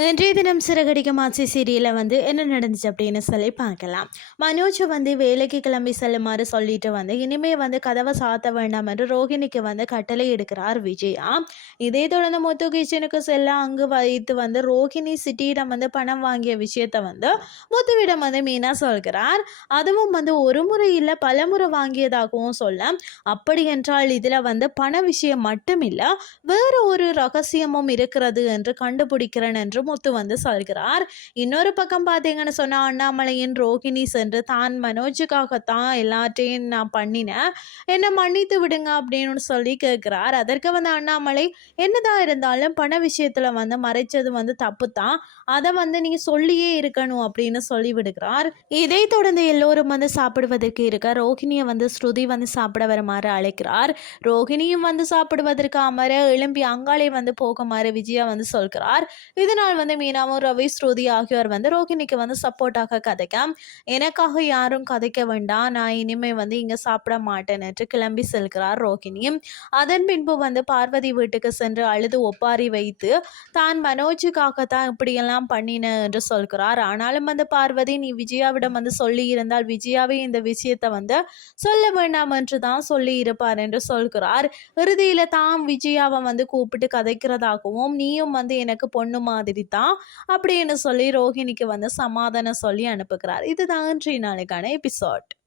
இன்றைய தினம் சிறகடிக்க மாச்சி சீரியலில் வந்து என்ன நடந்துச்சு அப்படின்னு சொல்லி பார்க்கலாம். மனோஜ் வந்து வேலைக்கு கிளம்பி செல்லுமாறு சொல்லிட்டு வந்து இனிமே வந்து கதவை சாத்த வேண்டாம் என்று ரோஹிணிக்கு வந்து கட்டளை எடுக்கிறார் விஜயா. இதே தொடர்ந்து முத்து கிச்சனுக்கு செல்ல அங்கு வைத்து வந்து ரோஹிணி சிட்டியிடம் வந்து பணம் வாங்கிய விஷயத்த வந்து முத்துவிடம் வந்து மீனா சொல்கிறார். அதுவும் வந்து ஒரு முறை இல்லை பல முறை வாங்கியதாகவும் சொல்ல அப்படி என்றால் இதில் வந்து பண விஷயம் மட்டும் இல்லை வேறு ஒரு ரகசியமும் இருக்கிறது என்று கண்டுபிடிக்கிறேன் என்று முத்து வந்து சொல்கிறார். இன்னொரு பக்கம் பார்த்தீங்கன்னு சொன்னால் அண்ணாமலையின் ரோகிணி சென்று தான் மனோஜுக்காகத்தான் எல்லாத்தையும் நான் பண்ணினேன் என்னை மன்னித்து விடுங்க அப்படின்னு சொல்லி கேட்குறார். அதற்கு வந்து அண்ணாமலை என்னதான் இருந்தாலும் பண விஷயத்தில் வந்து மறைச்சது வந்து தப்பு தான் அதை வந்து நீங்கள் சொல்லியே இருக்கணும் அப்படின்னு சொல்லி விடுகிறார். இதை தொடர்ந்து எல்லோரும் வந்து சாப்பிடுவதற்கு இருக்க ரோஹிணியை வந்து ஸ்ருதி வந்து சாப்பிட வருமாறு அழைக்கிறார். ரோஹிணியும் வந்து சாப்பிடுவதற்கு அமர எழும்பி அங்காளே வந்து போகுமாறு விஜயா வந்து சொல்கிறார். இதனால் வந்து மீனாவும் ரவி ஸ்ருதி ஆகியோர் வந்து ரோஹிணிக்கு வந்து சப்போர்ட்டாக கதைக்க. எனக்காக யாரும் கதைக்க வேண்டாம். நான் இனிமே வந்து இங்கே சாப்பிட மாட்டேன் என்று கிளம்பி செல்கிறார் ரோஹிணி அதன் பின்பு வந்து பார்வதி வீட்டுக்கு சென்று அழுது ஒப்பாரி வைத்து தான் மனோஜுக்காக தான் இப்படியெல்லாம் பண்ணினேன் என்று சொல்கிறார். ஆனாலும் வந்து பார்வதி நீ விஜயாவிடம் வந்து சொல்லி இருந்தால் விஜயாவே இந்த விஷயத்தை வந்து சொல்ல வேண்டாம் என்று தான் சொல்லி இருப்பார் என்று சொல்கிறார். இறுதியில் தான் விஜயாவை வந்து கூப்பிட்டு கதைக்கிறதாகவும் நீயும் வந்து எனக்கு பொண்ணு மாதிரி தான் அப்படின்னு சொல்லி ரோஹிணிக்கு வந்து சமாதானம் சொல்லி அனுப்புகிறார். இதுதான் இன்றைய நாளைக்கான எபிசோட்.